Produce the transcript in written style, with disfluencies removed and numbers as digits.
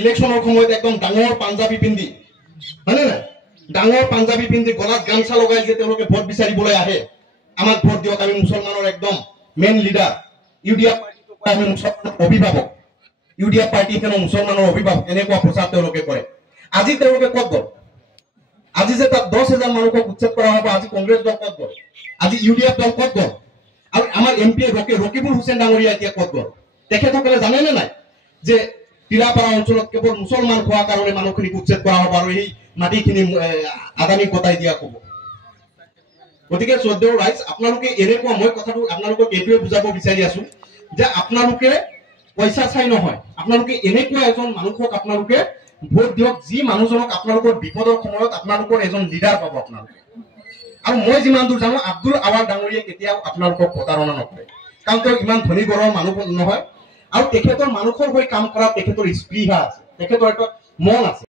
ইলেকশ্যনৰ সময়ত একদম ডাঙৰ পাঞ্জাবী পিন্ধি হয়নে নাই ডাঙৰ পাঞ্জাবী পিন্ধি গলাত গামছা লগাই যে তেওঁলোকে ভোট বিচাৰিবলৈ আহে আমাক ভোট দিয়ক আমি মুছলমানৰ একদম মেইন লিডাৰ ইউডিএফ পাৰ্টিটো কয় আমি মুছলমানৰ অভিভাৱক ইউডিএফ পাৰ্টি কেন মুছলমানৰ অভিভাৱক এনেকুৱা প্ৰচাৰ তেওঁলোকে কৰে আজি তেওঁলোকে ক'ত গ'ল আজি যে তাত 10,000 মানুহক উচ্ছেদ কৰা হ'ব আজি কংগ্ৰেছ দল ক'ত গ'ল আজি ইউডিএফ দল ক'ত গ'ল আৰু আমাৰ এমপি ৰকিবুল হুছেইন ডাঙৰীয়া এতিয়া ক'ত গ'ল তেখেতসকলে জানে নে নাই যে তিৰাপাৰা অঞ্চলত কেৱল মুছলমান খোৱাৰ কাৰণে মানুহখিনিক উচ্ছেদ কৰা হ'ব আৰু এই মাটিখিনি আদানীক গতাই দিয়া হ'ব গতিকে শ্ৰদ্ধেয় ৰাইজ আপোনালোকে এনেকুৱা মই কথাটো আপোনালোকক এইটোৱে বুজাব বিচাৰি আছো যে আপোনালোকে পইচা চাই নহয় আপোনালোকে এনেকুৱা এজন মানুহক আপোনালোকে ভোট দিয়ক যি মানুহজনক আপোনালোকৰ বিপদৰ সময়ত আপোনালোকৰ এজন লিডাৰ পাব আপোনালোকে আৰু মই যিমান দূৰ জানো আব্দুল আৱাল ডাঙৰীয়াই কেতিয়াও আপোনালোকক প্ৰতাৰণা নকৰে কাৰণ তেওঁ ইমান ধনী ঘৰৰ মানুহ নহয় আৰু তেখেতৰ মানুহৰ হৈ কাম কৰা তেখেতৰ স্পৃহা আছে তেখেতৰ এটা মন আছে